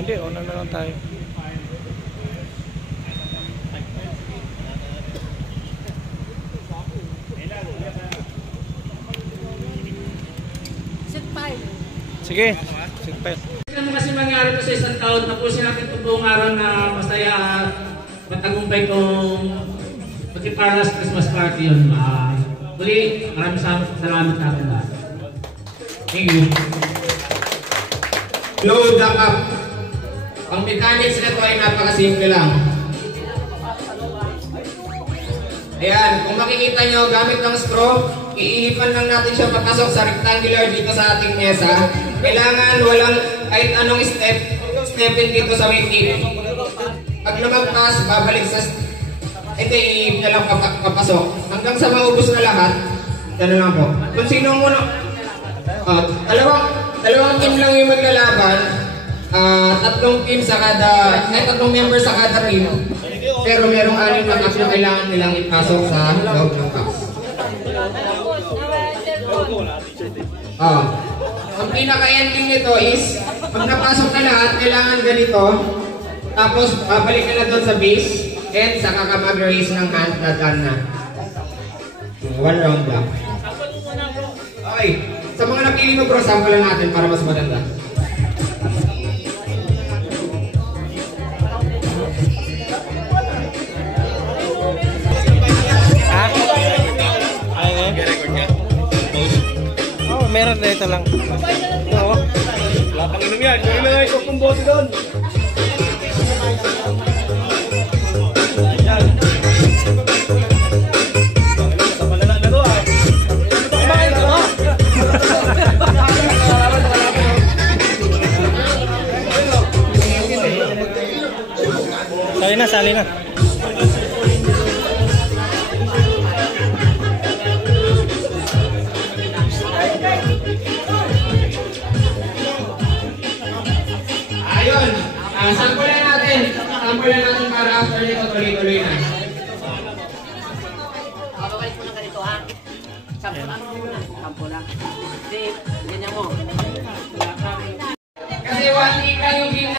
Hindi, una na lang tayo. Sige, sige. Ano kasi mangyari ko sa isang taon, tapusin natin itong buong araw na masaya at matagumpay itong Pagkiparlas Christmas party yun. Muli, maraming salamat sa akin lahat. Thank you. Load the up. Ang mechanics na ito ay napakasimple lang. Ayan, kung makikita nyo, gamit ng straw, iihipan lang natin siya papasok sa rectangular dito sa ating mesa. Kailangan walang kahit anong stepin dito sa may tip. Pag lumagpas, babalik sa ito, iihip na lang papasok. Hanggang sa maubos na lahat, gano'n lang po. Kung sino muna, dalawang team lang yung maglalaban, tatlong members sa kada team. Pero merong 6 na cups na kailangan nilang ipasok sa loob ng cups. Ang pinaka-ending nito is, pag napasok na lahat, kailangan ganito. Tapos, babalik ka na doon sa base. And saka ka mag-raise ng hand na done na. 1 round lang. Okay. Sa mga napili mo bro, sample lang natin para mas maganda. Meron na ito lang. Oo. Wala pang inom yan. Yung na ito kung bote doon. Yan. Sa malala na to ah. Bakit ito? Sali na, sali na. Ayun, sampulan natin para after nito tuloy-tuloy na. Babalik mo lang ganito ha. Sampulan mo muna. Sampulan. Hindi, ganyan mo. Kasi 1 lang yung game.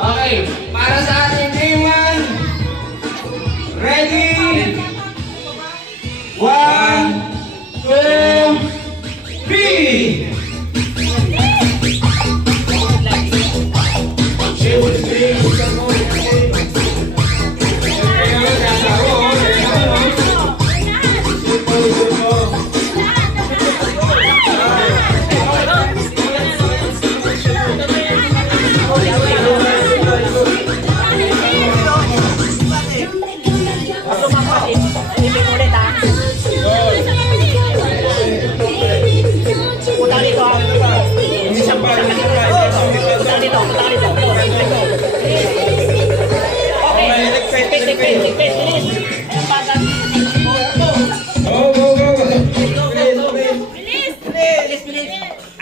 Okay, para sa ating game 1. Ready? 1, 2, 3!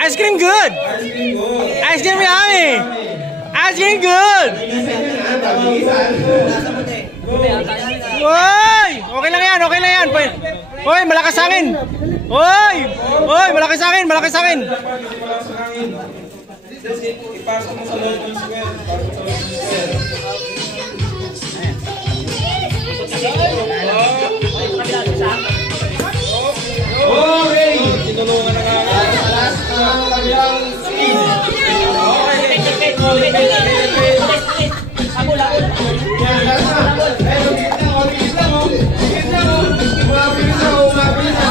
Ice cream good. Ice cream yummy. Ice cream good. Oy, okay lang yan, okay lang yan. Oy, malakas angin. Oy, malakas angin, malakas angin. Ipasok mo sa loob ng square. Okay! Tinulungan na nga. Last ang kabilang speed. Yan, last na. Eh, mabilis lang, oh. Mabilis lang, oh. Umabilis na, oh. Umabilis na.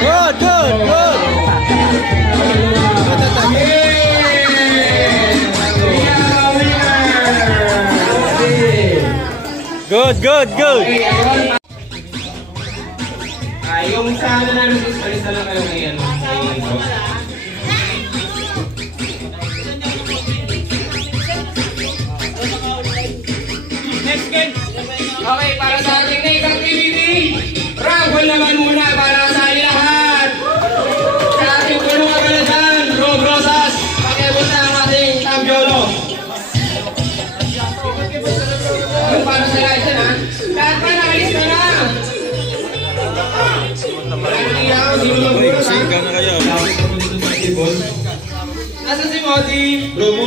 Good, good, good. Good, good, good. Yung sa ano na nung alis na lang kayo ngayon. Next game. Okay, para sa ating next activity. Raffle naman muna para sa lahat. kung sino mag-bonus ha. Sigaw na kayo. Nasa si Modi? Bro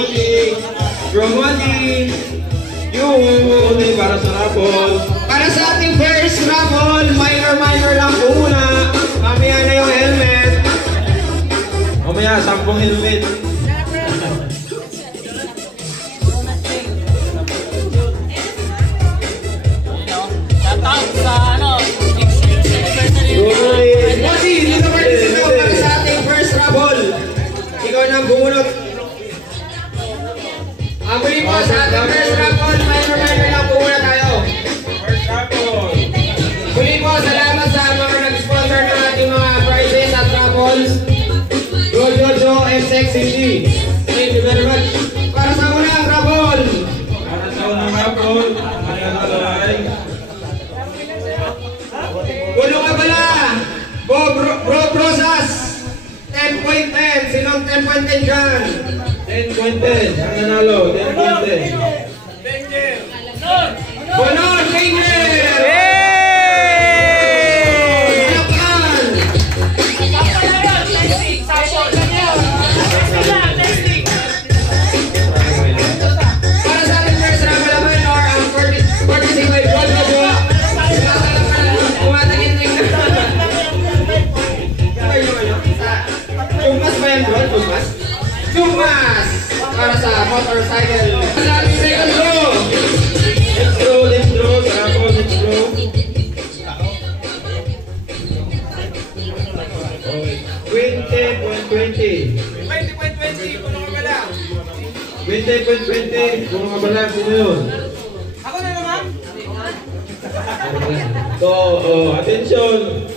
Modi. Yun. Para sa raffle. Para sa ating first raffle, minor lang po muna. Mamaya na yung helmet. Mamaya, 10 helmet. Modi, dito participate para sa ating first raffle. Ikaw na bumunot. Muli po sa ating first raffle, minor lang po muna tayo. First raffle. Muli po, salamat sa mga nag-sponsor ng ating mga prizes at raffles. Jojo and Sexy G. Thank you very much. Para sa unang raffle. Para sa unang raffle. Mananalay. Pulo ka pala. Bro Brosas. 10.10. Sinong 10.10 dyan? 10.10. Ang nanalo. 10.10. Bonon, Ranger! Palakpan! Para sa ating first raffle naman, or ang 46 by Jojo. Tumataginting na. Chumas ba yan, bro? Chumas? Chumas! Para sa motorcycle. Sa ating second row. Let's draw. Sa raffle, let's draw. 20.20. 20.20, puno ka lang. 20.20. Kung mga balag, sino yun? Ako na naman. So, attention.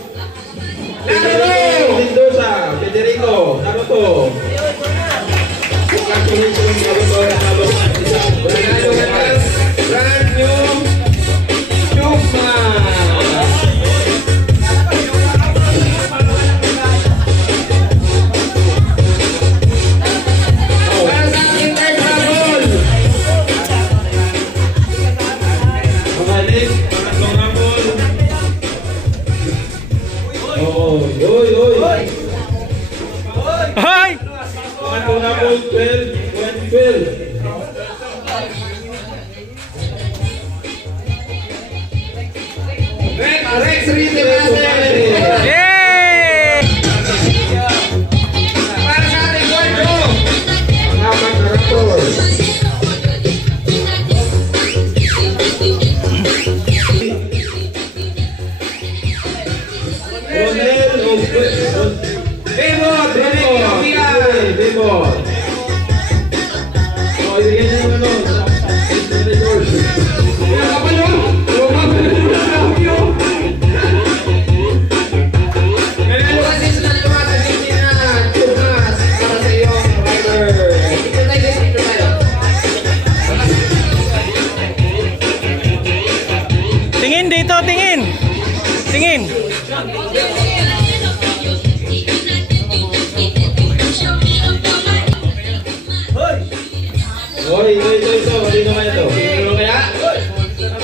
Naruto! Mendoza, Federico, Naruto. Congratulations, Naruto. Nanalo ka ng brand new Chumas. Para sa ating third raffle. Mga next, pangatlong raffle. Oy. Hoy! Pangatlong raffle, 12. Rex Rindebaser. Yay! Para sa ating fourth row. Apat na raffle. Ronel, Bebot, Renek Novia. Bebot. Ibigyan niyo yung ano, sa George. Ilang ka pa no? Nanalo kasi sila tumataginting na Chumas para sa iyong rider. Dito tayo. Tingin dito, tingin! Tingin! Ito. Hindi naman ito. Ano kaya?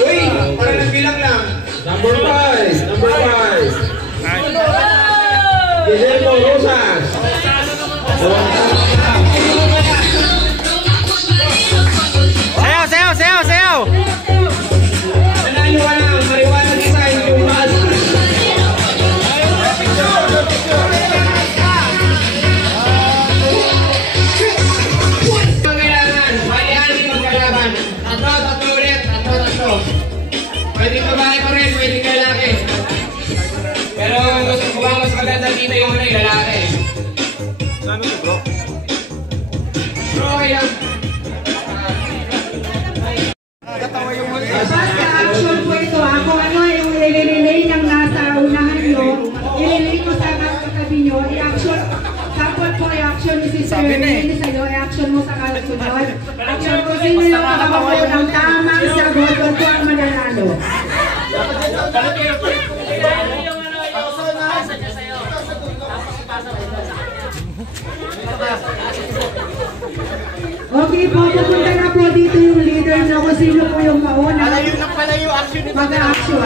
Uy, parang nagbilang lang. Number 5. Guillermo Rosas. Sayaw! Nanalo ka lang, marijuana design yung mas. Kailangan, balihan yung magkalaban. Tatlo ulit. Pwedeng babae pa rin, pwedeng lalaki. Pero gusto ko ba mas maganda dito yung lalaki. Bro, okay lang. Action po ito. Ako yung i-relay ng nasa unahan nyo, i-relay ko sa katabi nyo, i-action. Dapat po i-action ni si Sir Rini sa'yo, i-action mo sa kasunod. Action ko sino yung makakapo ng tamang sagot kung po ang mananalo. Okay po, pupunta na po dito yung leader na kung sino po yung mauna. Mag-action.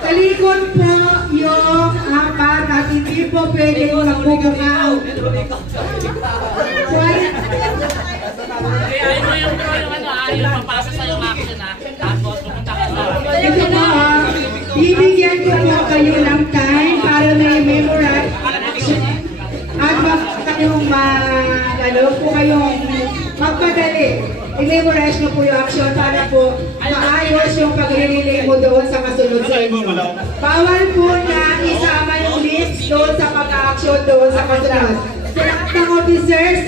Sa likod po yung apat at hindi po pwedeng magbubukaw. Ayaw mo yung ayaw papasa sa yung action ha. Tapos pupunta ka sa... Ito po, bibigyan ko po kayo ng time para na-memorize at magpadali. I-memorize mo po yung action para po maayos yung pag-relay mo doon sa kasunod sa inyo. Bawal po na isama yung list doon sa pag-action doon sa kasunod. Sa lahat ng officers,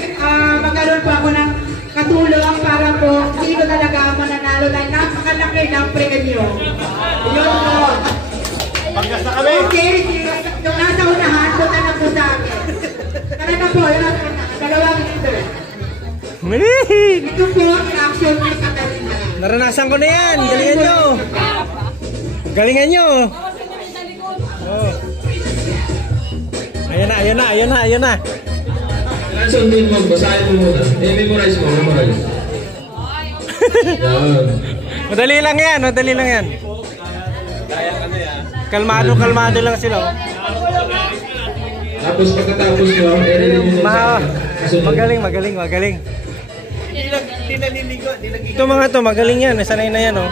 magkaroon po ako ng katulong para po sino talaga ang mananalo na napakalaki ng premyo. Yun po. Pagkasta kami! Okay, yung nasa unahan, punta na po sa akin. Tara na po, yun. Dalawang leader. Ito po, action mo sa kanina. Naranasan ko na yan. Galingan nyo. Galingan nyo. Oh. Ayan na, ayan na, ayan na, ayan na. Sundin mo, basahin mo muna. I-memorize mo, memorize. Yan. Madali lang yan, madali lang yan. Kalmado, kalmado lang sila. Tapos pagkatapos mo, i-relay mo sa kasunod. Magaling, magaling, magaling. Ito mga to, magaling yan. Sanay na yan, oh.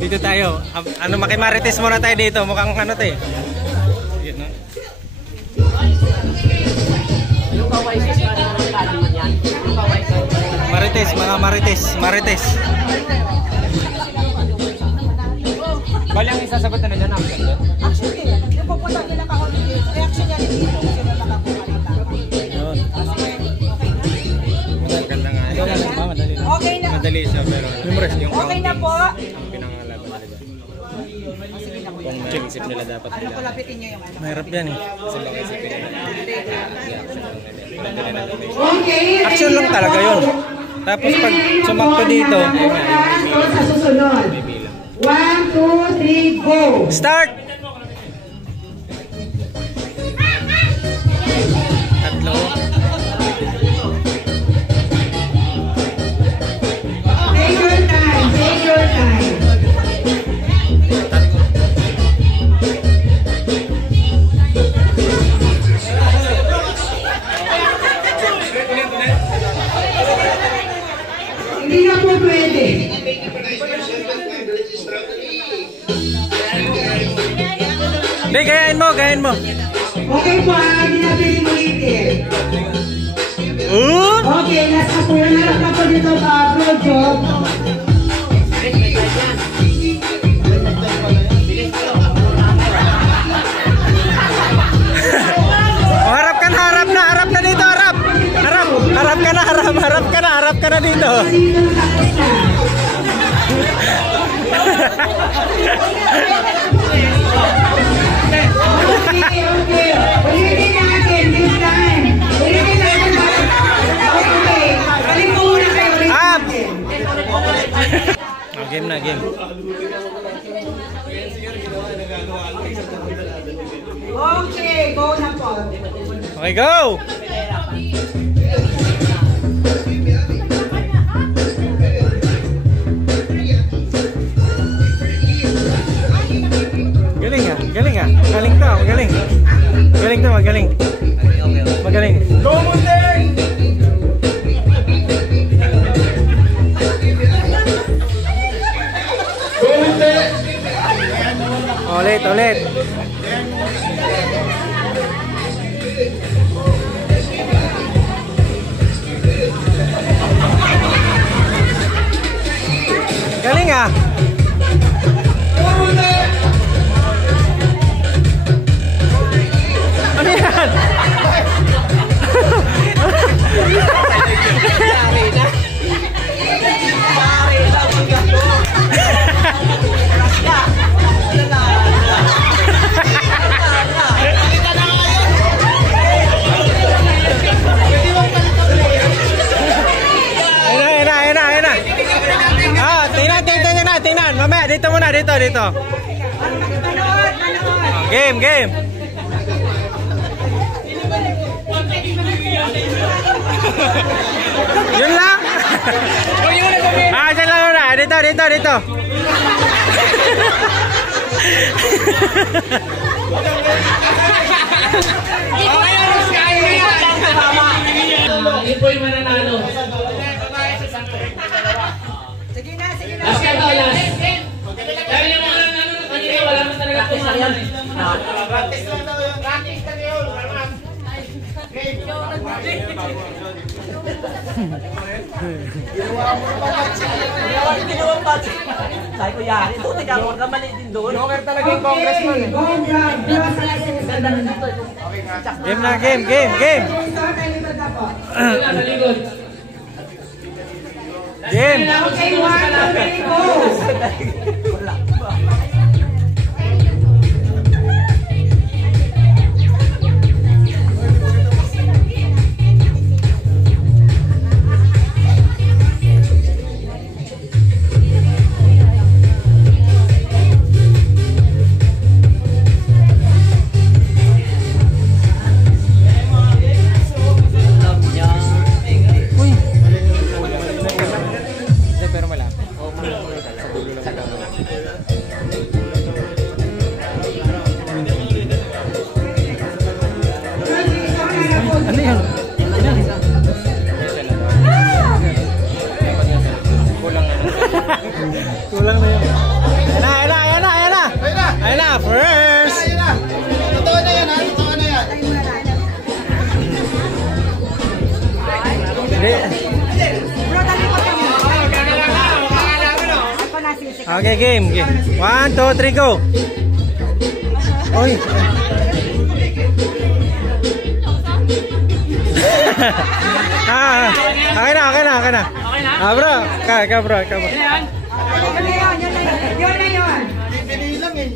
Dito tayo. Ano, makimarites muna tayo dito. Mukhang ano to eh. Yun, no? Marites, mga marites. Marites. Bali ang isasagot na nila namin. Actually, yung pupunta nila ka-holidays, reaction niya rin dito kung sino nakakumalita. Yun. Maganda nga. Madali lang. Okay na. Madali siya pero yung Okay na po. pinangalaban nila. Kung isip nila dapat Ano nila. po, lapitin niyo yung ano. Mahirap yan eh. Okay. Action lang talaga yun. Tapos pag sumakto dito, Sa susunod. 1, 2, 3, go! start! Tatlo. Take your time, take your time. Hindi na po pwede. Hindi, gayahin mo, gayahin mo. Okay po, hindi na pwede ulitin. Okay, last na po. Narap na po dito sa project. Oh, harap ka na, harap na dito, harap. Harap ka na, harap ka na dito. Dito na tapos na. Okay, okay. Ulitin natin this time. Ulitin natin. Okay. Balik mo muna kayo. Ulitin Up! natin. Oh, game na, game. Okay, go na po. Okay, go! Galing ah, galing ah. Magaling to, magaling. Magaling to, magaling. Magaling. Go Mundeng! Go Mundeng! Ulit, ulit. Galing ah. Ano yan? Kita na tingnan. Mamaya, dito muna, dito. Game. Yun lang. Dyan lang muna. Dito. Yun po yung mananalo. Sige na. Last ka to, last. Dahil yung mga kanina, wala na talaga po sa yan. Practice lang daw yun. Practice lang yun. Ginawa pa. Sabi ko yan. Ito, tiga mo ka mali din doon. Joker talaga yung congressman eh. Game na, game. Naligod. Game. Okay, 1, 2, 3, go! Kulang na yun. Ayan na, first. Totoo na yan, ha? Totoo na yan. Okay, game. 1, 2, 3, go. Oy. Okay na. Bro. Ka bro. Yun na yun. Pinilang eh.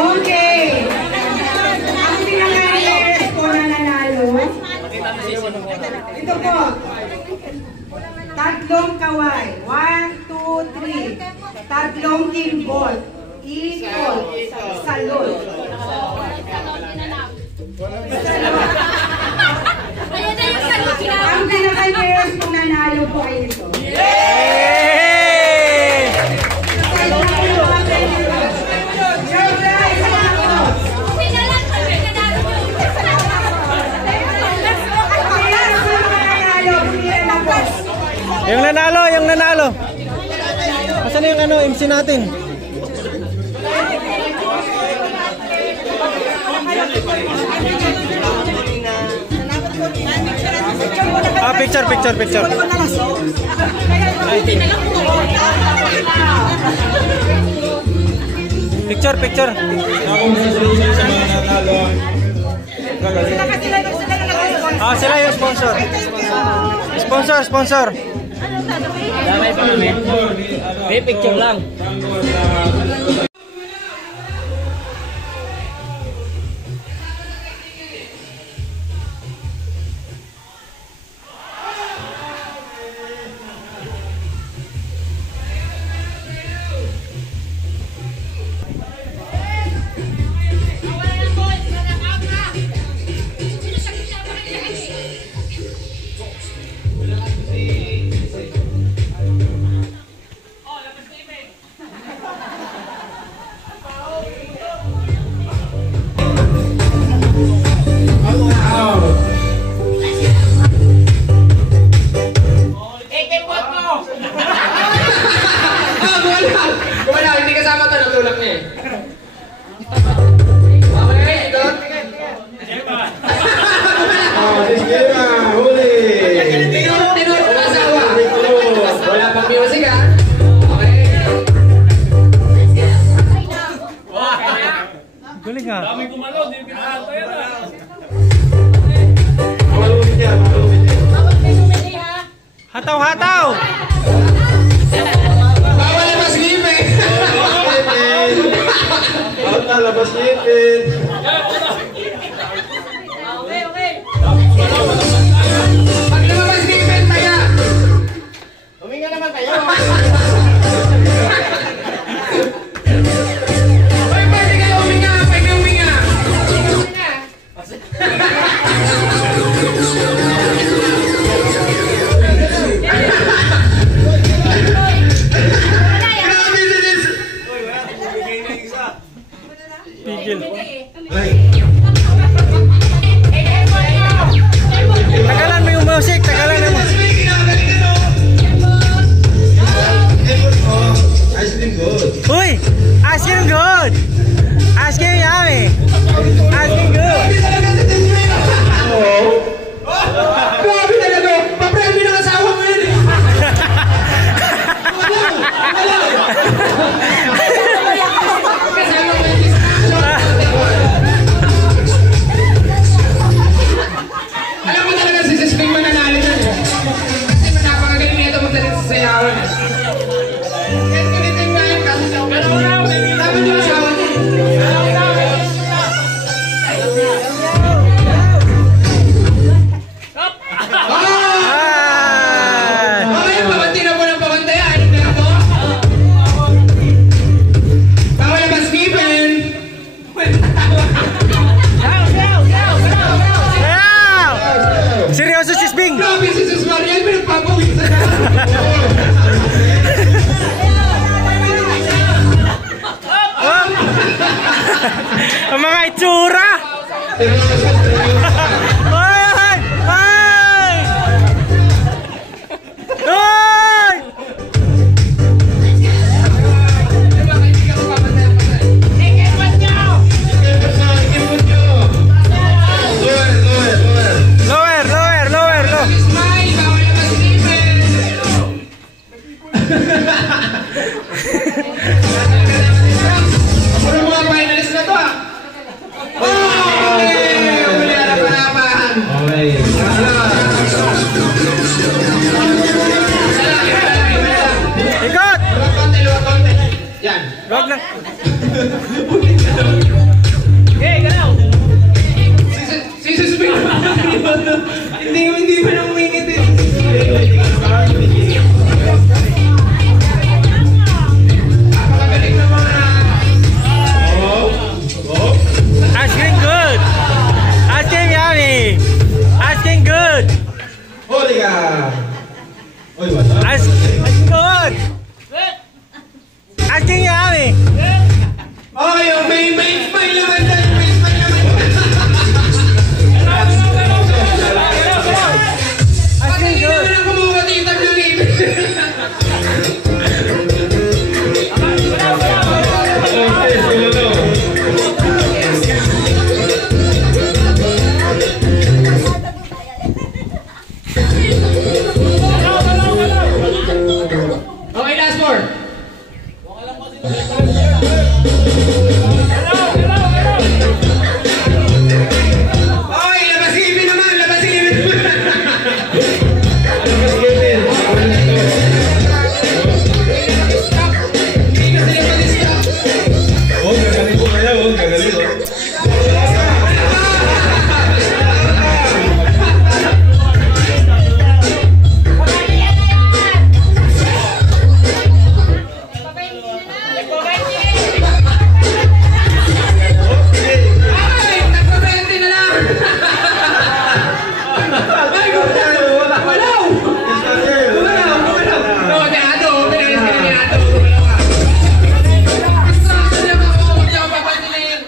Okay. Ang pinaka-yes po na nanalo. Ito po. Tatlong kaway. 1, 2, 3. Tatlong kimbol. Ikot. Salon. Ang pinaka-yes po nanalo po ay ito. Yung nanalo. Asan yung MC natin? Picture. Picture. Sila yung sponsor. Sponsor. Damay pa kami. May picture lang. Wala, hindi kasama to, natulak niya eh. Sige na, huli. Tinuro na asawa. Wala pang music ha. Okay. Galing nga. Daming gumalaw, di pinahanta yan ah. Malumit yan. Hataw. Bawal na mas libre. Out na, labas ngipin. Pag lumabas ni Ben, taya! Huminga naman kayo. Hoy, pwede kayo huminga! Pwede huminga! Grabe na din! Tigil. Tagalan mo yung music, tagalan mo. Ice cream good. Uy! Ice cream good! Ice cream yummy! Ice cream good! Grabe talaga! Pa-premyo ng asawa mo yun eh! Kasama mo yung distraction! Alam mo talaga si Sis Ping mananalo na eh. Kasi napakagaling nito magdating sa sayawan eh. Kahit ganito yung ngayon kasi sabi niyo asawa niya eh. Okay, pakanti na po ng pakanti. Ayun na ako. Bawal ba Stephen? Wow! Seryoso si Sping! Grabe si Sus Mariel, pinagpapawisan na. Ang mga itsura! Ay! Ay! Ay! Lower, lower, lower, lower. Smile, bawal ba Stephen? Puro mga finalist na to ah. Okay! Uli na panapahan. Okay. Ikot! Luwag konti. Yan. Wag na. Si Sus Ping. Hindi pa nang umingit eh. Napakagaling na mga... Ice cream good! Ice cream yummy! Ice cream good! Huli ka! Uy, wala. Ice cream good! Ice cream yummy! Okay, yung may smile naman dyan. May smile naman dyan. Ice cream Hindi good! naman ang kumuha dito ng libre. Okay, sino to? Okay, last four. Okay, labas si Ibi naman. Labas si Ibi naman. Hindi na sila mag-stop. Oh, gagaling po kaya, oh, gagaling, oh. Ay, nagpapente na lang. Ay, wala. Wala. No, teatro. Pinayos ka na teatro. Wala ka. Distraction lang ako. Hindi ako papansin.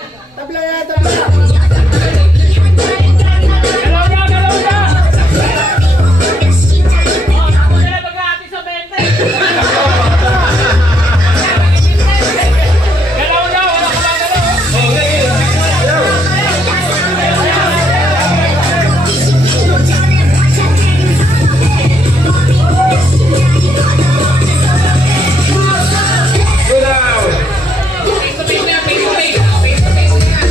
Face-to-face na, face-to-face. Face-to-face na yan.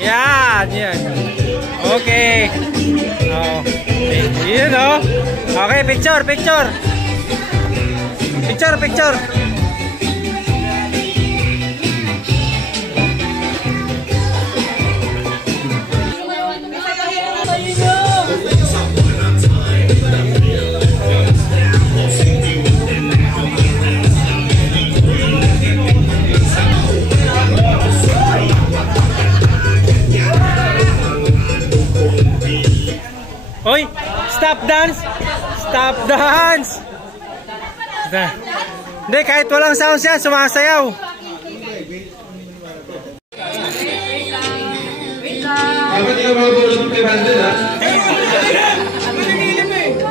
Yan, yan. Okay. Oh. Yun, oh. Okay, picture, picture. Picture, picture. dance! Stop dance! Hindi, kahit walang sounds yan, sumasayaw. Dapat ikaw makabulot ng 500 ha?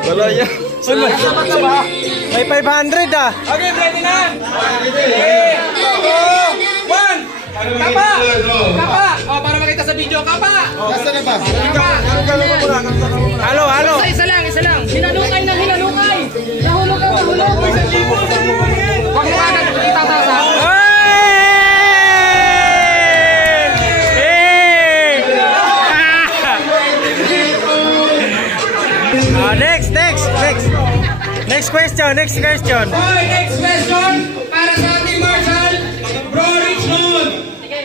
Wala yan. May 500 ah. Okay, ready na! 3, 2, 1! Kapa! Kapa! Oh, para makita sa video, kapa! Nasaan na ba? Halo, halo. Isa lang, isa lang. Hinalukay na, hinalukay! Nahulog ka, nahulog! Huwag mo agad itatasa. Next question. Okay, next question para sa ating Marshal, Bro Richmond. Sige,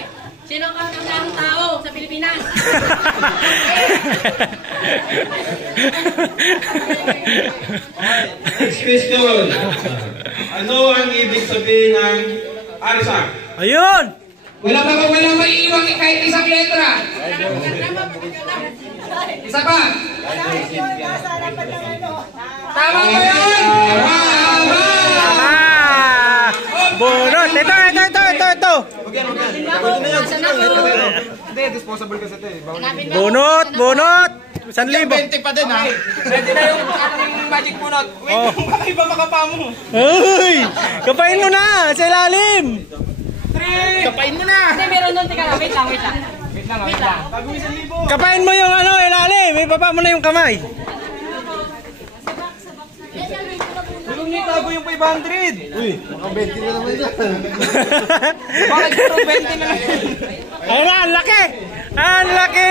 sino ang kakamahang tao sa Pilipinas? Next question. Ano ang ibig sabihin ng Arsak? Ayun! Walang maiiwang kahit isang letra. Isa pa. Tama ba yun? Tama! Bunot! Ito! Bunot! 1,000. 20 pa din ha. Ready na yung ating magic punot. Wait, baka iba makapa mo. Uy! Kapain mo na! Sa ilalim! 3! Kapain mo na! Hindi, meron doon. Teka lang, wait lang. Wait lang. Gagawin 1,000. Kapain mo yung ilalim! Ibaba mo na yung kamay! Tulong niyo tago yung 500. Uy, baka 20 na naman yan. Bakit puro 20 na lang? Ayun na! Ang laki! Ang laki!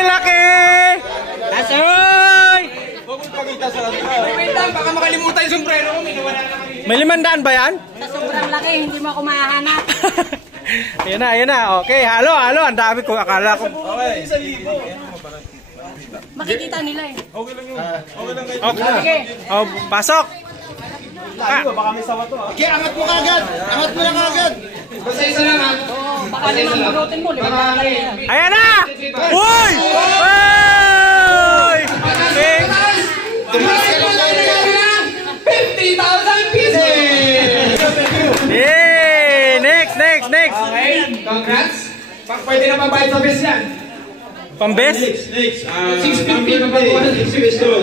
Asoy! Huwag mong pakita sa atin. Wait lang, baka makalimutan yung sombrero ko. May nawala na kami. May 500 ba yan? Sa sobrang laki, hindi mo ako mahahanap. Ayun na. Okay, halo. Ang dami ko. Akala ko. Okay, 1,000. Makikita nila eh. Okay lang yun. Okay lang kayo. Okay. Oh, pasok. Baka may sawa to ha. Okay, angat mo na kagad. Basta isa lang ha. Baka naman bunutin mo, limang na yan. Ayan na! Uy! Uy! Tumas ka lang tayo na 50,000 pieces! Yay! Next! Okay, congrats. Pwede na mabayad sa best yan. Pambes? Next. 650 na ba? Next question.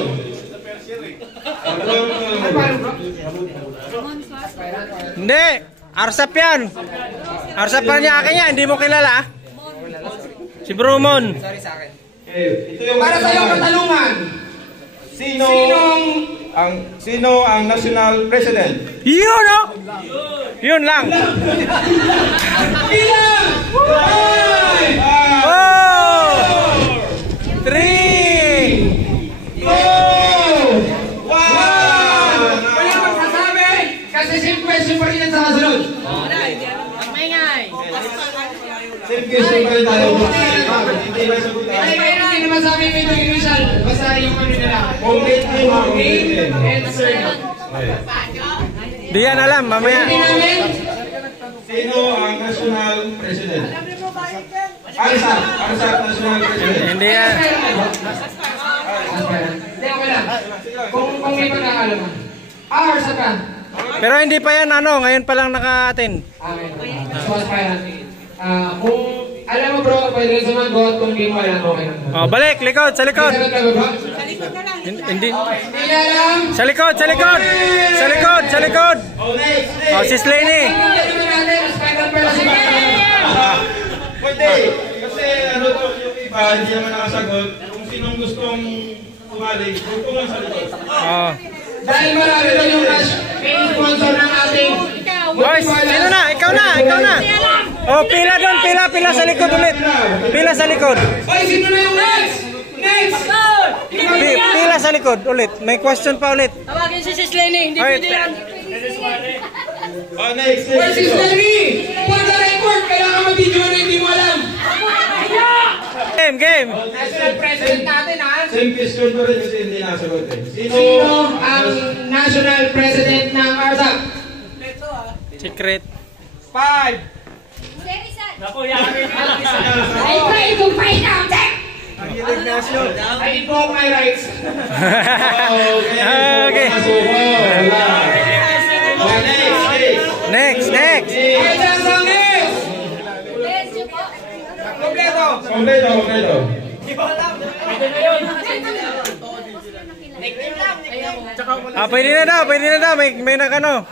Hindi! Arsap yan! Arsap pa niya akin yan, hindi mo kilala. Si Brumon. Ito yung Para sa iyong katanungan, Sino ang national president? Yun oh! Yun lang. bilang! 4 3 Wala magsasabi kasi same question pa rin yan sa kasunod. Maingay. same question pa rin tayo. Hindi na sagutan. Hindi naman sabi may Rizal. Basta yung ano nila. Name and surname. Di yan alam, mamaya. Hindi namin. Sino ang national president? Arsak national president. Hindi yan. Hindi, okay lang. Kung may pagkakalaman. Sa pa. Pero hindi pa yan ngayon pa lang naka-attend. So, kung alam mo bro, pwede rin sumagot kung di mo alam, okay lang. Oh, balik, sa likod. Sagot ka ba bro? Hindi. Hindi alam. Sa likod. Oh, next. Oh, si Slaney. Tingnan natin, spinal person. Pwede. Kasi yung iba, hindi naman nakasagot. Kung sinong gustong tumali, kung lang sa likod. Oh. Dahil marami doon yung main sponsor ng ating Boys, sino na? Ikaw na. Oh, pila doon, pila sa likod ulit. Pila sa likod. Oy, sino na yung next? Pila sa likod ulit. May question pa ulit. Tawagin si Sis Lenny, hindi Ay, pwede yan. Oh, next. Where's his Larry? For the record, kailangan mag-video na hindi mo alam. Game. National President natin ha? Same question pa rin kasi hindi nasagot eh. Sino ang National President ng ARSAP? Secret. 5. Naku, yakin. I pray to find out that! I invoke my rights. Okay. Next. Okay, dance song next. Kompleto. Pwede na daw. May nakano.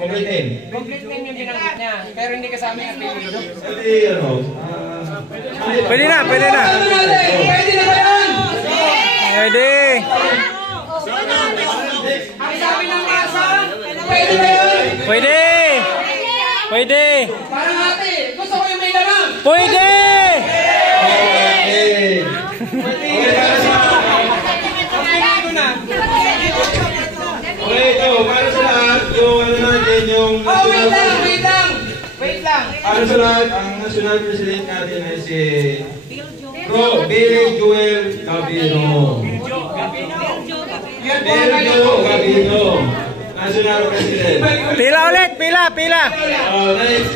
Kompletin. Complete name yung binanggit niya. Pero hindi kasama yung apelido. Pwede na. Pwede na ba yan? Pwede. Ang sabi ng masa, pwede ba yan? Pwede. Parang ate, gusto ko yung may lamang. Pwede. Okay, ito, para sa lahat, yung ano natin, yung... Oh, wait lang. Para sa lahat, ang national president natin ay si Billy Joel Gabino. National president. Pila ulit. Next.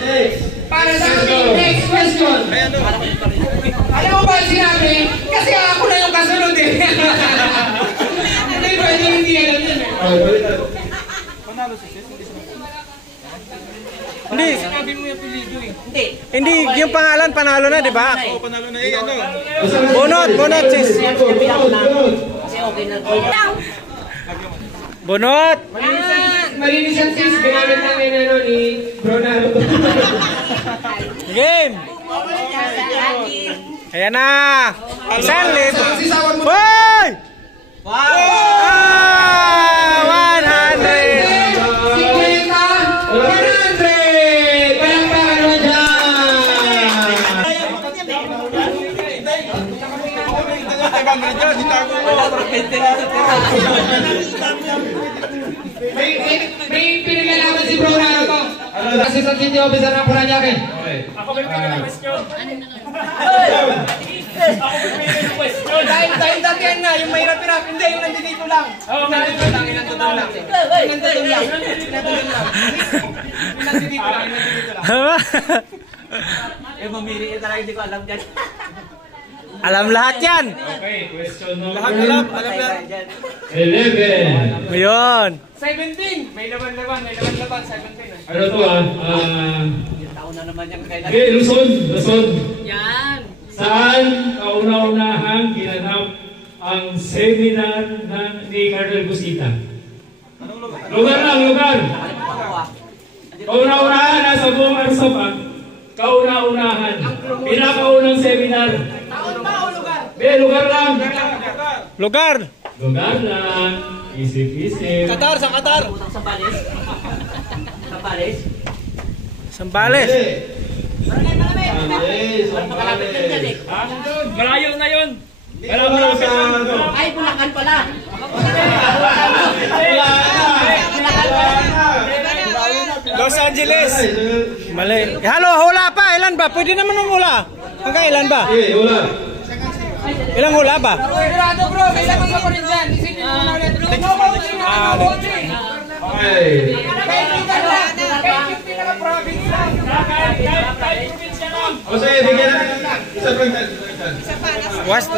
Para sa ating next question. Alam mo ba sinabi? Kasi ako na yung kasunod eh. Hindi pwede hindi alam yun eh. Hindi, yung pangalan panalo na, di ba? Panalo na eh, ano? Bunot, sis. Kasi okay na. Bunot. Malinis ang sis, ginamit namin ano ni Ronaldo. Game. Ayan na. Isang libo. Sisawan mo. Hoy! 100. 100! Palakpakan mo dyan! May pinagalaman si Bro Naruto. Kasi sa city officer ng Paranaque. Ako may question. Dahil dati yan na, yung mahirap-hirap. Hindi, yung nandito lang. Oo, Nandito lang. Yung nandito lang. Mamili talaga, hindi ko alam dyan. Alam lahat yan. Okay, question number... Alam. 11. Yun. 17! May laban-laban, 17. Ano to Yung taon na naman yung kailangan. Okay, Luzon. Yan! Saan kauna-unahang ginanap ang seminar ni Colonel Busita? Lugar. Kauna-unahan, nasa buong Arsapak. Kauna-unahan. Pinakaunang seminar. Lugar lang. Lugar. Lugar lang. Isip-isip. Qatar. Sambales? Sambales. Malayo na yun. Ay, Bulacan pala! Los Angeles. Mali. Halo, hula pa. Ilan ba? Pwede naman ng hula. Hanggang ilan ba? Wala. Ilang hula ba? Sigurado bro, may laban ka pa rin dyan. Isipin mo na ulit. Okay. Kahit yung pinaka-province lang. Kahit probinsya lang. O sige, bigyan natin. Isa pa Last.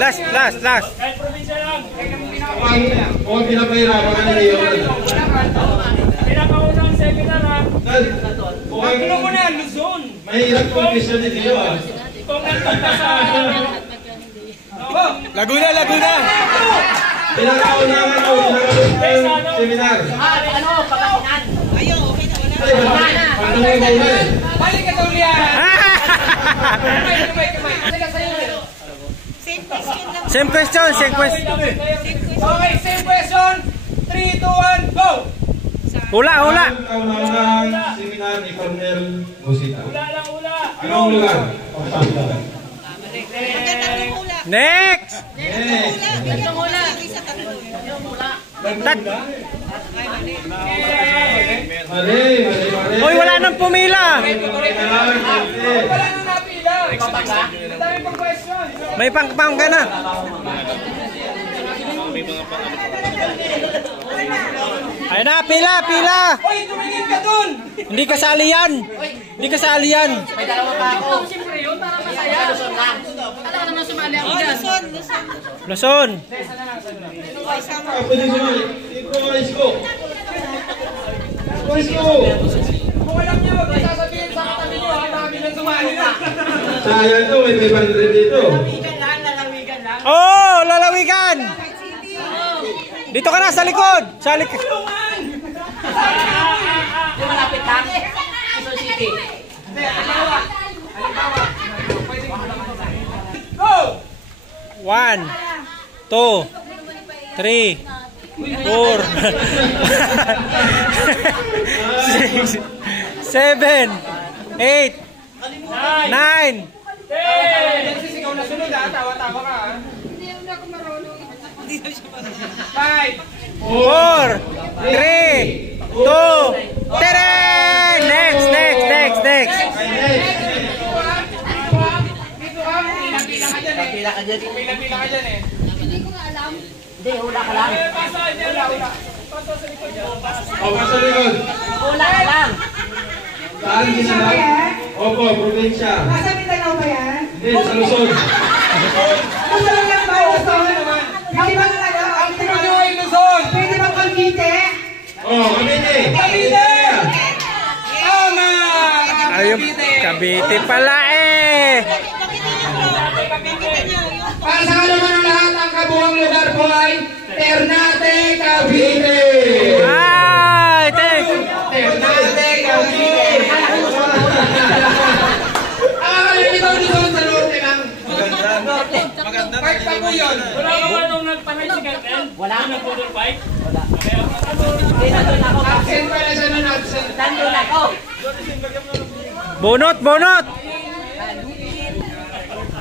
Kahit probinsya lang. Kung pinapahirapan ka nila yun. Pinakaunang seminar ha. Ano mo na, Luzon. Mahirap kung question dito yun. Kung nandun ka sa... Laguna. Pinakaunang seminar. Pagkasinan! Balik ka daw liyan. Kamay. Sila sa'yo rin. Same question. Okay, same question. 3, 2, 1, go! Hula. Kaunang seminar ni Colonel Busita. Ula. Anong lugar? Next. Mali. Hoy, wala nang pumila. Wala nang napila. Ang dami pang question. May pang ka na. Ayun na, pila. Hoy, tumingin ka dun! Hindi kasali yan. May dalawa pa ako. Luzon lang. Alam naman sumali ako dyan. Luzon. Pwede sumali. Ito ang isko. Isko. Kung alam niyo, huwag sasabihin sa katabi niyo, kami na sumali na. Sayang to, may 500 dito. Lalawigan lang. Oh, lalawigan. Dito ka na sa likod. Sa likod. Di malapit lang. Quezon City. Go! 1, 2, 3, 4, 6, 7, 8, 9, Ikaw na sunod ha, tawa-tawa ka ha. Hindi ako marunong. 5, 4, 3, 2, 3. Next. Pila ka dyan. Pila ka dyan eh. Hindi, hula ka lang. Hula. O, sa likod. Hula ka lang. Saan ginanap? Opo, probinsya. Nasa Mindanao ba yan? Hindi, sa Luzon. Luzon lang ba? Luzon? Hindi ba nga Ang pinunyo ay Luzon. Pwede ba Cavite? Oh, Cavite. Cavite! Tama! Ayun, Cavite pala eh. Para sa kaluman ng lahat, ang kabuang lugar po ay Ternate, Cavite. Ay, thanks. Ternate, Cavite. Ito Luzon sa norte lang. Maganda. Part pa po yun. Wala ka ba nung nagpanay si Gaten? Wala. Nung nag-photo fight? Hindi, nandun ako. Absent pala siya nun, absent. Nandun ako. Bunot.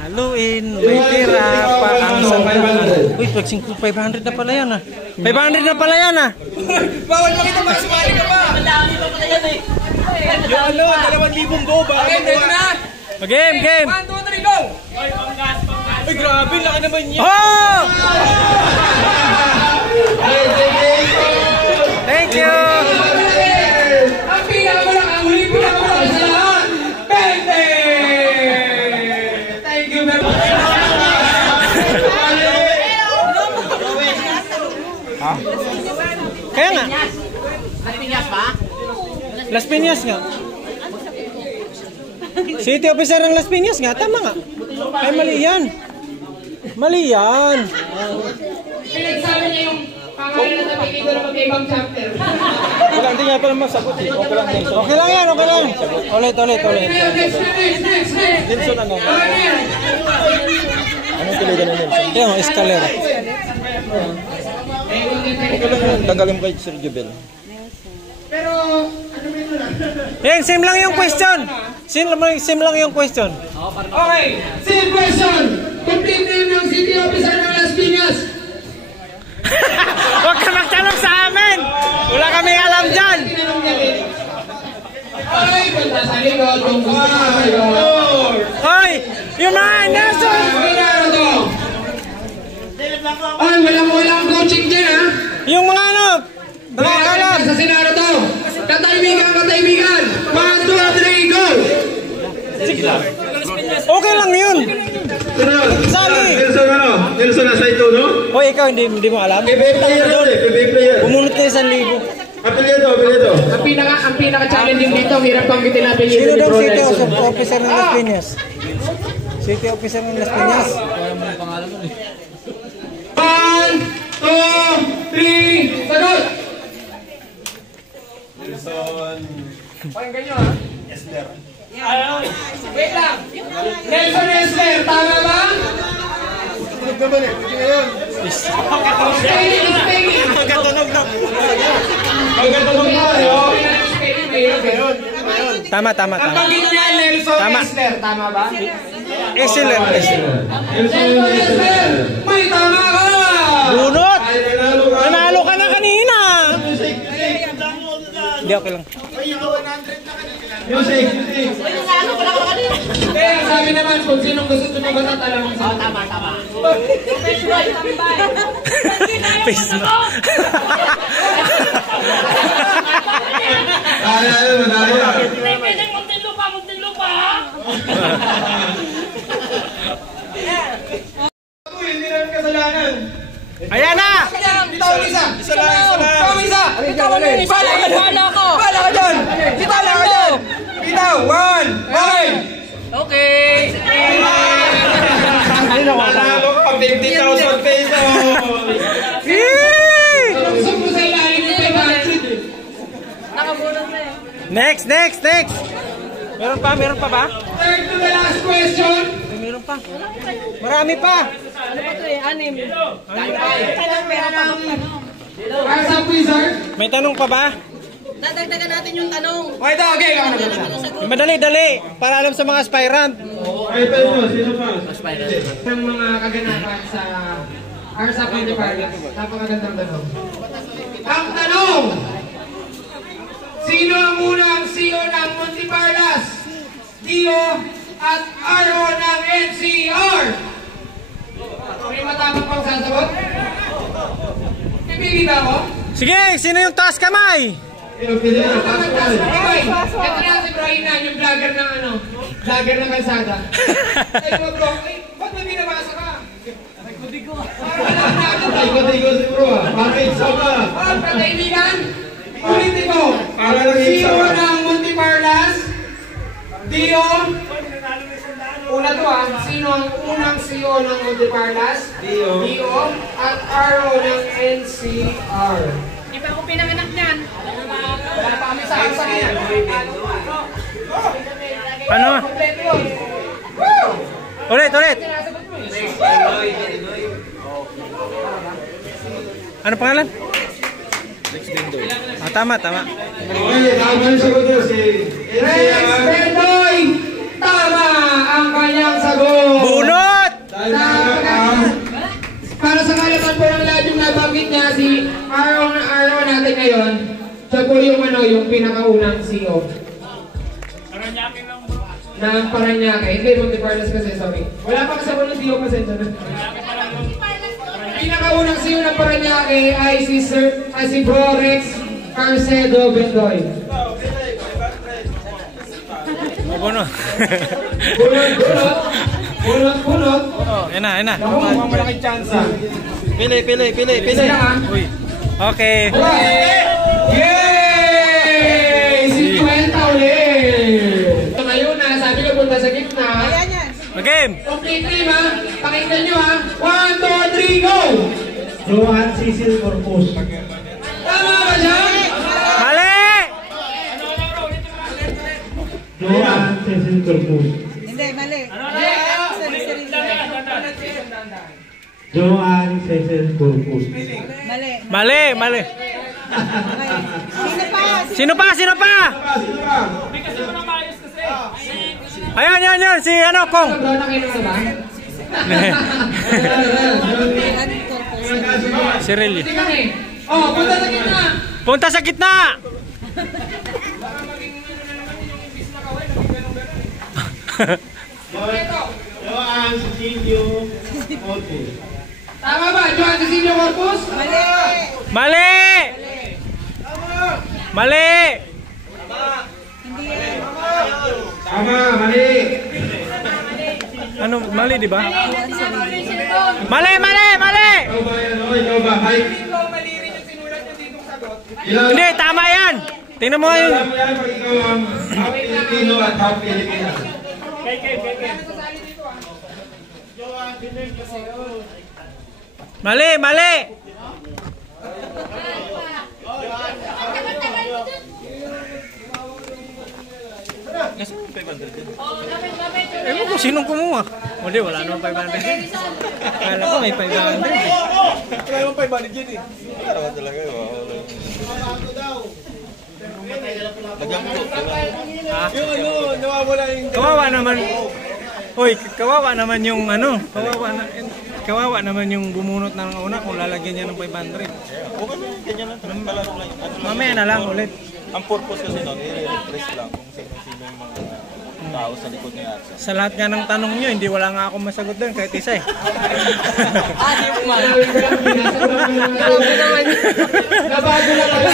Haluin, may tira pa ang sangkot. Uy, 500 na pala yan ah. 500 na pala yan ah. Bawal makita pa, sumali ka pa. Madami pa pala yan eh. Yung 2,000 go ba? Okay, ready na. Game. 1, 2, 3, go! Oy, panggas. Ay, grabe, laki naman yan. Oh! Thank you. Ang pinakamalak, ang huli pinakamalak sa lahat. 20! Thank you very much. Kaya nga. Las Piñas ba? Las Piñas nga. City officer ng Las Piñas nga. Tama nga. Ay, mali yan. Pinagsabi niya yung pangalan na sabi dito na mag-ibang chapter. Wala, hindi nga pala masagot eh. Okay lang, Nelson. Okay lang yan. Ulit. Next. Nelson, ano? Anong tiligan na Nelson? Yan, escalera. Okay lang yun. Tanggalin mo kay Sir Jubel. Pero, ano ba ito lang? Yan, same lang yung question. Same lang yung question. Okay, same question. Complete name ng city officer ng Las Piñas. Huwag ka magtanong sa amin. Wala kaming alam dyan. Tinanong niya eh. Okay, punta sa likod kung gusto mo kayo. Hoy, yun na, Nelson. Ano to? Ay, walang coaching dyan ha. Yung mga ano, nakakalam. Sa Senado to. Kataybigan. 1, 2, 3, go! Okay lang yun. Sali. Nelson nasa ito, no? Hoy, ikaw hindi mo alam? PBA player yun eh, PBA player. Pumunot ka 1,000. Apelyedo. Ang pinaka-challenging dito, hirap pang bitin natin Sino yun. daw city officer ng Las Piñas? City officer ng Las Piñas? 1, 2, 3, sagot! Pakinggan nyo ha. Wait lang. Nelson Esler, tama ba? Spelling. Magkatunog na. Magkatunog na. Meron. Tama. Ang pagkita niya, Nelson Tama. Esler, tama ba? Excellent. Nelson Esler, may tama ka! Bunot! Nanalo ka na kanina! Hindi, okay lang. Music. Kaya sabi naman, kung sinong gusto tumagot at alam mo sa Tama. Face mo. Manalo ka. Pwede Muntinlupa, ha? Bala ka dyan! Bala ko! Bala ka dyan! Bitaw lang ka dyan! Bitaw! 1! Okay! Wala ko pa 50,000 pesos. Gusto mo sa ilalim ng 500 Nakabunod na eh. Next. Meron pa ba? Third to the last question. Meron pa. Marami pa. Ano ba ito eh? Anim. Arsa Wizard. May tanong pa ba? Dadagdagan natin yung tanong. Okay, ito. Okay. Madali. Para alam sa mga aspirant. Ay, tayo mo, sino pa? Ng mga kaganapan sa Arsa Wizard. Napakagandang tanong. Ang tanong! Sino ang unang CEO ng Montiparlas, Dio at RO ng NCR? May matapang pang sasagot? Pipili ba ako? Sige, sino yung taas kamay? Okay, ito na si Brian yung vlogger ng vlogger ng kalsada. Ay mo bro, ba't may binabasa ka? Ikot-ikot si bro ah. Bakit sa ka? Pagkaibigan, ulitin ko. Para lang yung CEO isa. ng Montiparlas, Dio. Una to sino ang unang CEO ng Montiparlas? Dio. At RO ng NCR. Di pa ako pinanganak niyan. Wala pa kami sa yan. Ano? Kompleto yun. Ulit. Ano pangalan? Tama. Okay, tama yung sagot nyo si Rex NCR. Bendoy! Tama ang kanyang sagot! Bunot! Dahil nakakam. Para sa kalaman po ng lahat yung nabanggit niya, si RO natin ngayon, siya po yung pinakaunang CEO. Ng Paranaque. Hindi, Montiparlas kasi, sorry. Wala pa kasabot ng CEO kasi. Pinakaunang CEO ng Paranaque ay si Bro Rex Carcedo Bendoy. Bunot. Bunot. Yan na. Mukhang malaking chance. Pili. Uy. Okay. Yay! 50 ulit! Ngayon na, sabi ko punta sa gitna. Ayan yan. Game. Complete team ha. Pakinggan nyo ha. 1, 2, 3, go! Johan Cecil Corpus. Tama ba siya? Mali! Johan Cecil Corpus. Hindi, mali. Johan Cecil Corpus. Mali. Mali. Sino pa? Sino pa? Ayan. Si Kong. Bro, nakinom na ba? Si Rilly. Hindi kami. Oh, punta sa gitna. Punta sa gitna! Johan Cecilio Corpus. Tama ba? Johan Cecilio Corpus? Mali! Tama, mali. Ano, mali di ba? Mali! Ikaw ba yan? O, ikaw ba? Hi. Ilan? Hindi, tama yan! Tingnan mo yun. Alam mo yan pag ikaw ang half Filipino at half Pilipinas. Mali! Ewan ko sinong kumuha. Hindi, wala naman 500 din. Kala ko may 500. Wala yung 500 yun eh. Yung nawawala yung... Kawawa naman. Hoy, kawawa naman yung kawawa naman yung bumunot ng una kung lalagyan niya ng 500. Okay na, ganyan lang. Mamaya na lang ulit. Ang purpose kasi nun, i-refresh lang kung sino yung mga tao sa likod ni Atsa. Sa lahat nga ng tanong nyo, hindi wala nga akong masagot doon kahit isa eh. Nabago na pala.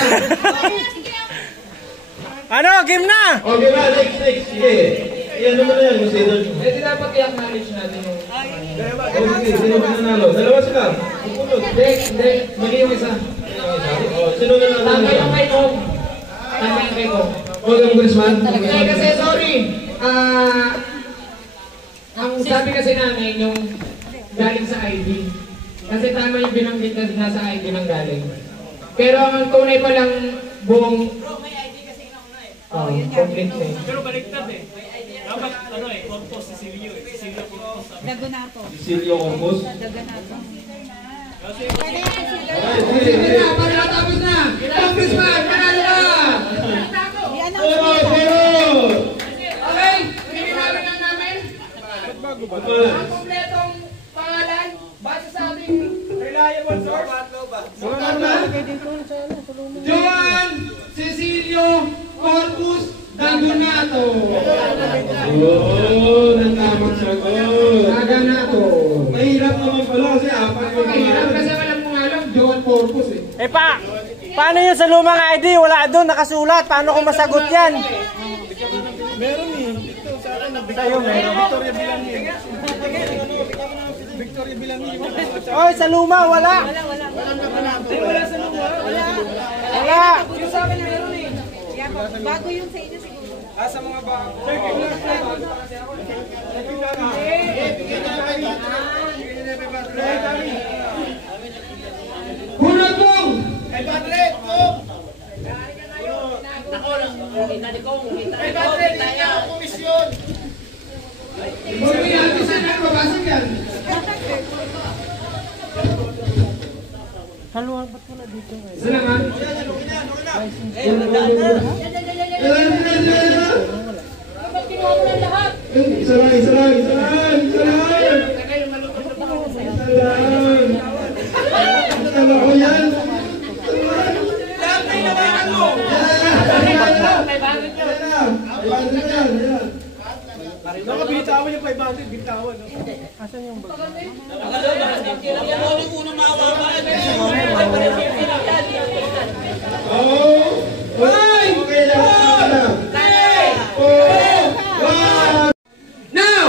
Ano? Game na! Okay ba? Next. Sige. Iyan naman na yan. Consider nyo. Pwede dapat i-acknowledge natin yung... Okay, sino ba nanalo? Dalawa sila. Pupunod. Hindi. Mali yung isa. O, Sino na lang? Tama yung kay Tom. Tama yung kay Tom. Walang Guzman? Kasi sorry. Ang sabi kasi namin yung galing sa ID. Kasi tama yung binanggit na nasa ID ng galing. Pero ang tunay palang buong... May ID kasi inauna eh. Complete na eh. Pero baliktad eh. Dapat ano eh, Corpus Cecilio eh. Cecilio Corpus. Dagonato. Silvio Corpus? Dagonato. Sige na, para natapos na! Congressman, panalo ka! Okay, pininamin lang namin. Ang kompletong pangalan, base sa ating reliable source. Joan Cecilio Corpus Dagonato. Ang tamang sagot. Dagonato. Mahirap naman pala kasi apat yung Mahirap kasi walang pangalan, Joan Corpus eh. Eh paano yun sa lumang ID? Wala doon nakasulat. Paano kung masagot yan? meron eh. Dito sa akin, Sa'yo meron. Victoria Bilangin. Victoria Bilangin. Oy, sa luma, wala. Wala sa luma. Wala. Yung sa akin meron eh. Bago yung sa inyo siguro. Sa mga bago. Hunod mong! Ay, Patrick! Komisyon! Huwag natin sa nagbabasag yan. Haluan, ba't wala dito? Isa lang ha? Isa lang! Kala ko yan! Nakabitawan yung 500, bitawan. Asan yung bag? Now!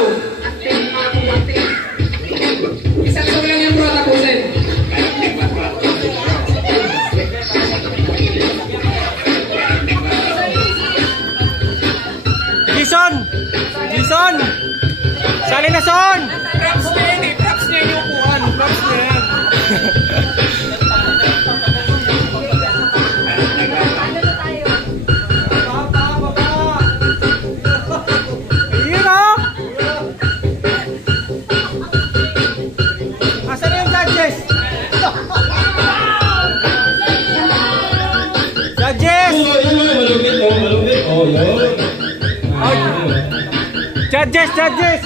Isang ko lang yung pro tapusin. Jason! Jason! Sali na son! Props na yan eh. Props na yung upuan. Props na yan. Ayun o! Asan na yung judges? Judges! Malupit. Oh, yun. Judges!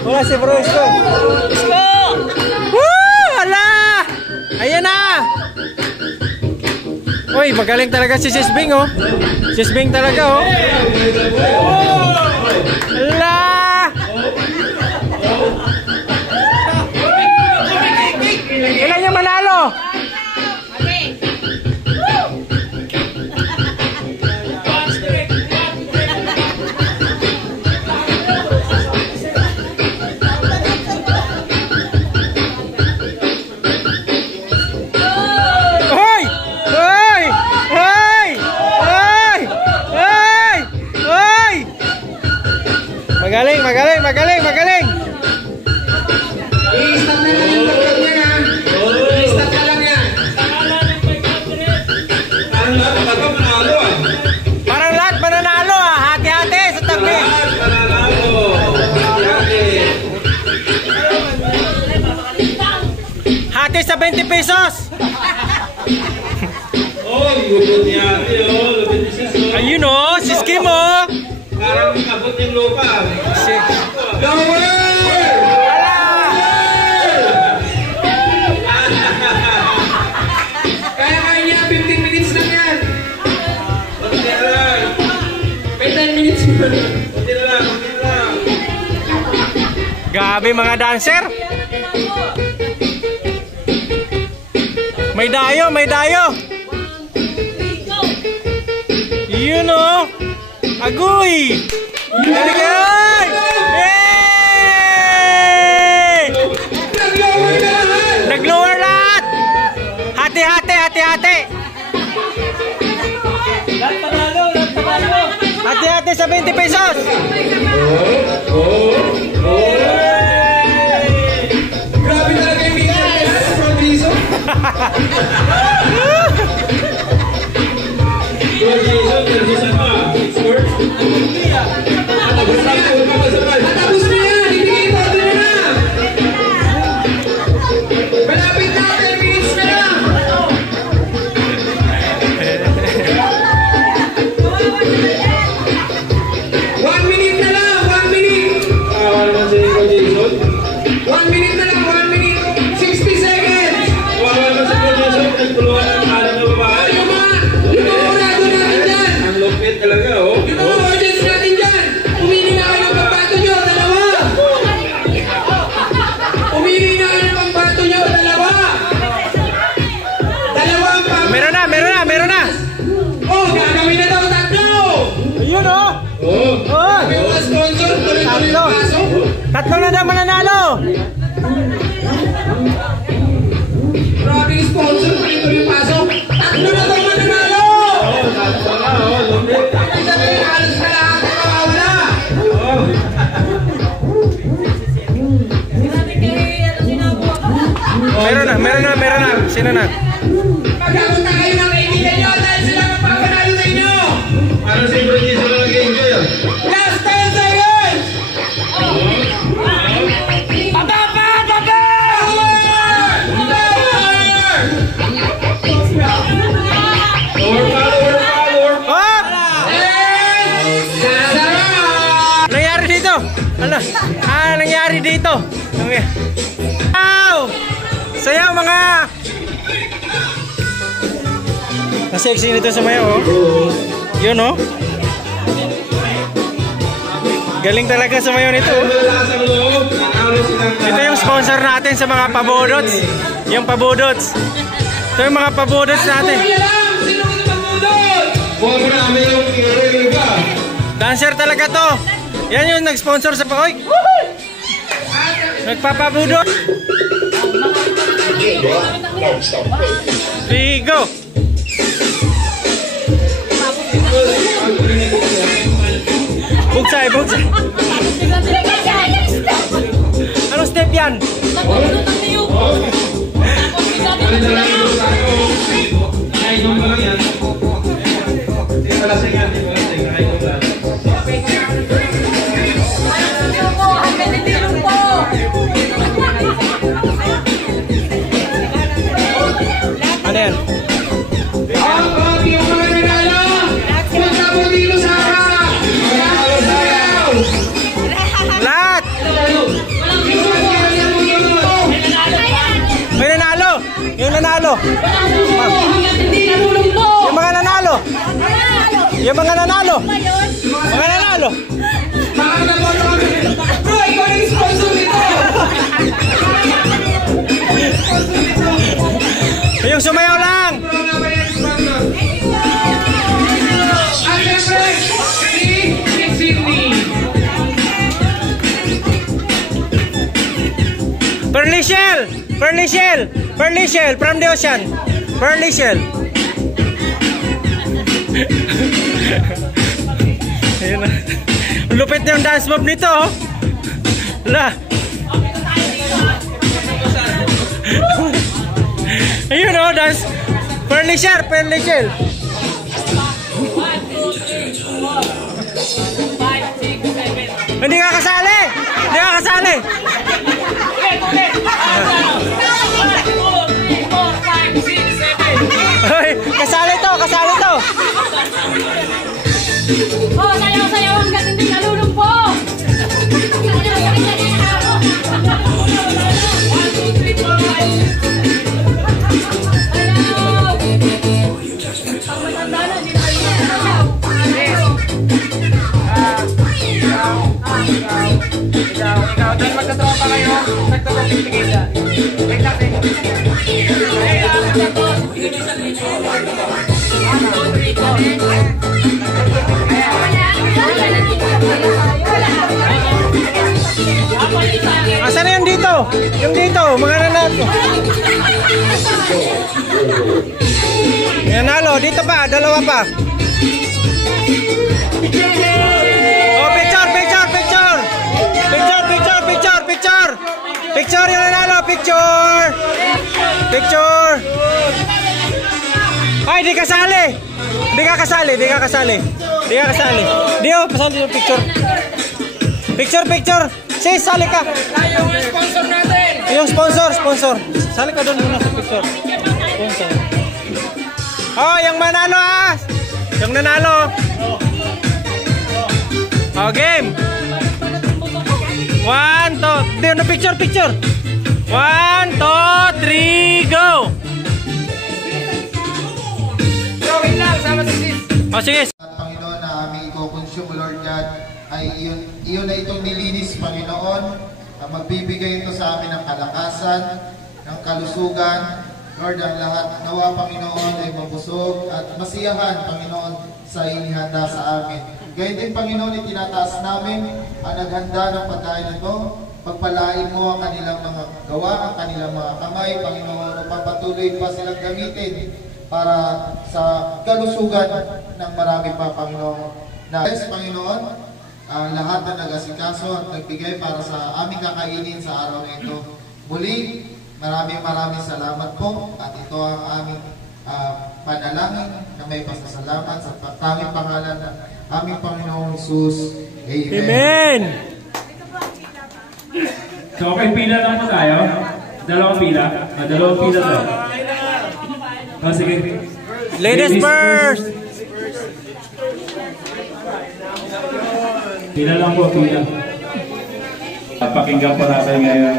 Wala si Bro Isko. Woo! Hala! Ayan na! Uy, magaling talaga si Sisbing oh. Sisbing talaga oh. Hala! Ilan yung manalo? Hoy! Hoy! Hoy! Hoy! Hoy! Hoy! Magaling! I-stop na lang yung vlog niya ha. I-stop na lang yan. Parang lahat mananalo ah. Hati-hati sa tabi. Hati sa 20 pesos. Oh, lupot niya ate, oh. Lupit ni sis, oh. Ayun oh, siski mo. Parang abot yung lupa. Kaya niya, 15 minutes lang yan. Kunti na lang. May 10 minutes pa. Kunti na lang. Gabi mga dancer. May dayo. Yun o. Agoy. Galingan. Yay! Nag-lower lahat. Hati-hati. Hati-hati sa 20 pesos. Grabe talaga yung bigay sa probiso. Natapos na yan! Ibigay mo! Ito na na! Malapit na! 10 minutes na lang! One minute na lang! 1 minute! 1 minute na lang! 1 minute! 60 seconds! Yung mga urado natin dyan! Yung mga audience natin dyan! Pumili na kayo ng pambato nyo! Dalawa! Pumili na kayo ng pambato nyo! Dalawa! Dalawa ang pambato! Meron na. Oh! Gagawin na daw! Tatlo! Ayun o. Sabi mo mga sponsor! Tuloy-tuloy yung pasok! Tatlo na daw mananalo. Grabe yung sponsor! Tuloy-tuloy yung pasok! Tatlo na daw mananalo! Ay, sabi nyo, halos na lahat ay mawawala! Meron na. Sino na? Magkakunta kayo ng kaibigan nyo dahil sila magpapanalo sa inyo! Ano si Bro Jesus na nag-enjoy ah? Last 10 seconds! Nangyari dito. Nangyari dito. Wow! Sayaw mga. Ang sexy nito sa mayo, oh. Yun, oh. Galing talaga sa mayo nito, oh. Ito yung sponsor natin sa mga pabudots. Yung pabudots. Ito yung mga pabudots natin. Dancer talaga to. Yan yung nag-sponsor sa Paoy. Nagpapabudot. Bigo. Bugsay. Anong step yan? Ano yan? Yung mga nanalo! Punta po dito sa harap! Lahat! May nanalo! Yung nanalo! Yung mga nanalo! Yung mga nanalo! Mga nanalo! Mga nanalo kami! Bro, ikaw na yung sponsor nito! Yung sumayaw lang! At siyempre, si Sydney! Pearly shell from the ocean. Pearly shell. Ayun na. Lupit na yung dance move nito, oh. Wala. Ayun, oh, dance. Pearly shell. Hindi ka kasali. Hoy, kasali to. Oh, sayaw hanggang hindi nalulumpo. Dahil magkatropa kayo, nagtutupin ka. Wait lang, eh. Yung dito, mga nanalo. Nanalo, dito pa, dalawa pa. Oh, picture. Picture yung nanalo, picture. Ay, di ka kasali. Di ka kasali. Di oh, pasali yung picture. Picture. Sis, sali ka. Yung sponsor natin. Yung sponsor. Sali ka doon muna sa picture. Sponsor. Oh, yung manalo ah. Yung nanalo. Oh, game. 1, 2. Di, no, picture. 1, 2, 3, go. Wait lang, sama si sis. Oh, sige. Panginoon, na aming i-consume, Lord God, ay iyon na itong nilinis, Panginoon, na magbibigay ito sa amin ng kalakasan, ng kalusugan. Lord, ang lahat nawa, Panginoon, ay mabusog at masiyahan, Panginoon, sa inihanda sa amin. Gayun din, Panginoon, itinataas namin ang naghanda ng pagkain ito. Pagpalain mo ang kanilang mga gawa, ang kanilang mga kamay, Panginoon, upang patuloy pa silang gamitin para sa kalusugan ng marami pa, Panginoon. Yes, Panginoon, ang lahat na nag-asikaso at nagbigay para sa aming kakainin sa araw na ito. Muli, maraming salamat po at ito ang aming panalangin na may pasasalamat sa tanging pangalan ng aming Panginoong Jesus. Amen. So, okay, pila lang po tayo. Dalawang pila daw. Oh, sige. Ladies first. Pila lang po. Pakinggan po natin ngayon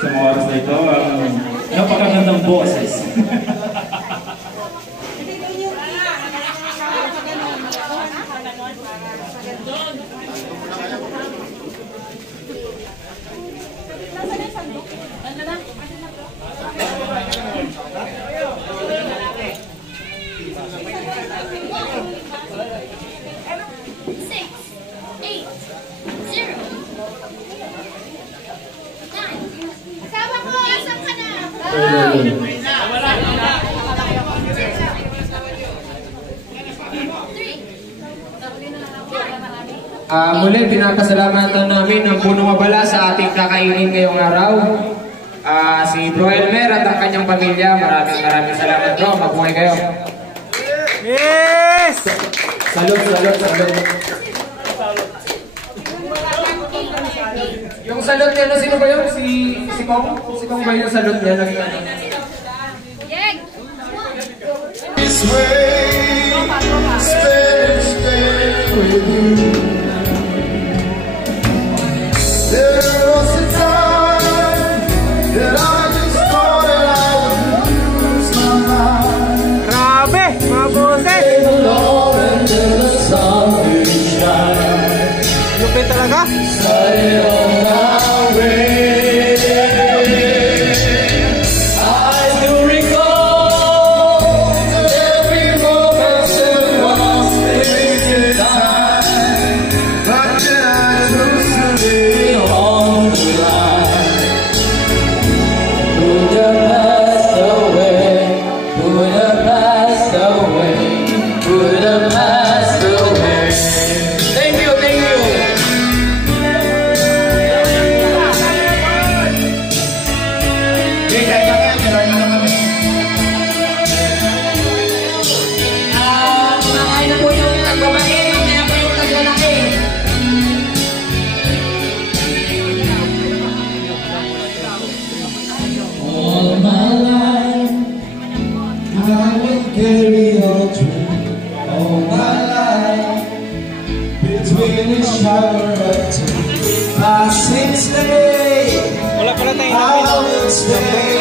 sa mga oras na ito ang napakagandang boses. Muli, pinapasalamatan namin ng punong mabala sa ating kakainin ngayong araw. Si Bro Elmer at ang kanyang pamilya, maraming salamat, bro. Mabuhay kayo. Yes! Salud. Yung salud niya, sino ba yun? Si Kong? Si Kong ba yung salud niya? This way, stay with you. There was a time that I just thought that I would lose my mind. Grabe, mga boses. Lupit talaga. Wala pala tayo namin.